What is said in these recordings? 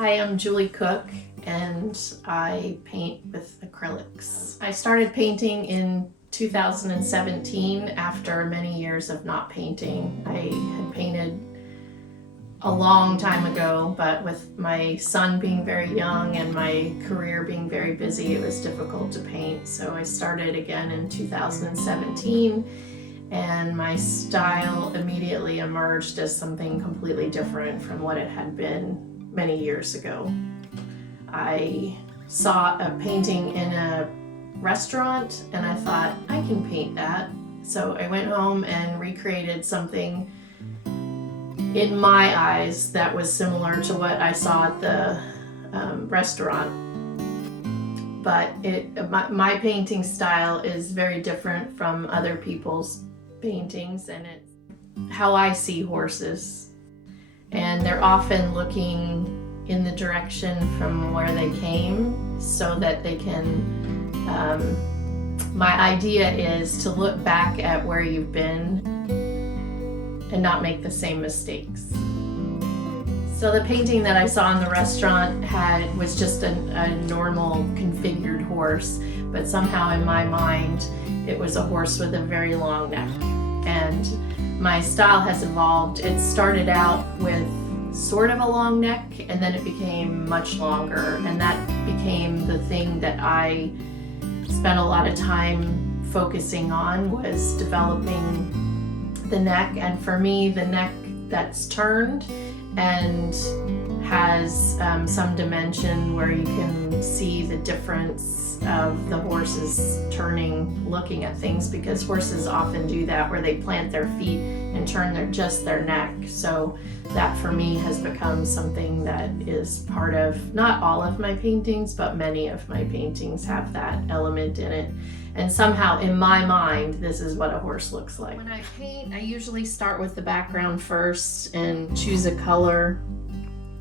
Hi, I'm Julie Cook and I paint with acrylics. I started painting in 2017 after many years of not painting. I had painted a long time ago, but with my son being very young and my career being very busy, it was difficult to paint. So I started again in 2017 and my style immediately emerged as something completely different from what it had been many years ago. I saw a painting in a restaurant and I thought, I can paint that. So I went home and recreated something in my eyes that was similar to what I saw at the restaurant. But my painting style is very different from other people's paintings, and it's how I see horses. And they're often looking in the direction from where they came so that they can, my idea is to look back at where you've been and not make the same mistakes. So the painting that I saw in the restaurant was just a normal configured horse, but somehow in my mind it was a horse with a very long neck. And my style has evolved. It started out with sort of a long neck and then it became much longer, and that became the thing that I spent a lot of time focusing on, was developing the neck. And for me, the neck that's turned and has some dimension where you can see the difference of the horses turning, looking at things, because horses often do that where they plant their feet and turn just their neck. So that for me has become something that is part of not all of my paintings, but many of my paintings have that element in it. And somehow in my mind, this is what a horse looks like. When I paint, I usually start with the background first and choose a color.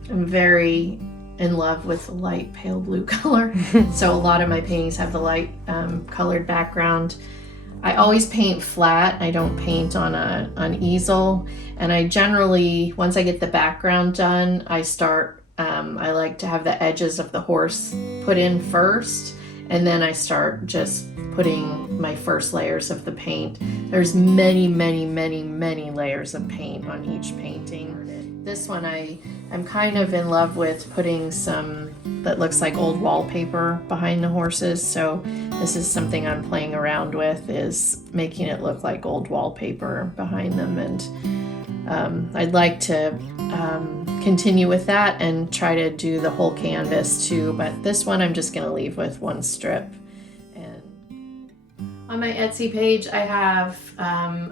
I'm very in love with the light pale blue color. So a lot of my paintings have the light colored background. I always paint flat. I don't paint on an easel. And I generally, once I get the background done, I like to have the edges of the horse put in first, and then I start just putting my first layers of the paint. There's many, many, many, many layers of paint on each painting. This one I'm kind of in love with putting some that looks like old wallpaper behind the horses. So this is something I'm playing around with, is making it look like old wallpaper behind them. And I'd like to continue with that and try to do the whole canvas too. But this one I'm just gonna leave with one strip. And on my Etsy page, I have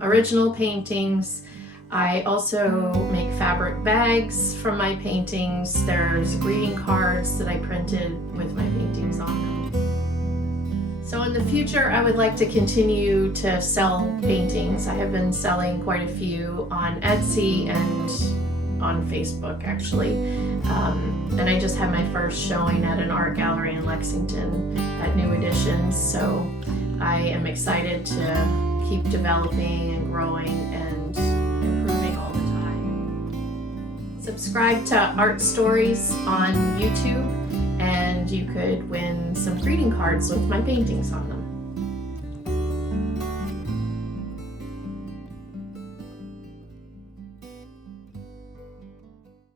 original paintings. I also make fabric bags from my paintings. There's greeting cards that I printed with my paintings on them. So in the future, I would like to continue to sell paintings. I have been selling quite a few on Etsy and on Facebook, actually. And I just had my first showing at an art gallery in Lexington at New Editions. So I am excited to keep developing and growing and improving all the time. Subscribe to Art Stories on YouTube and you could win some greeting cards with my paintings on them.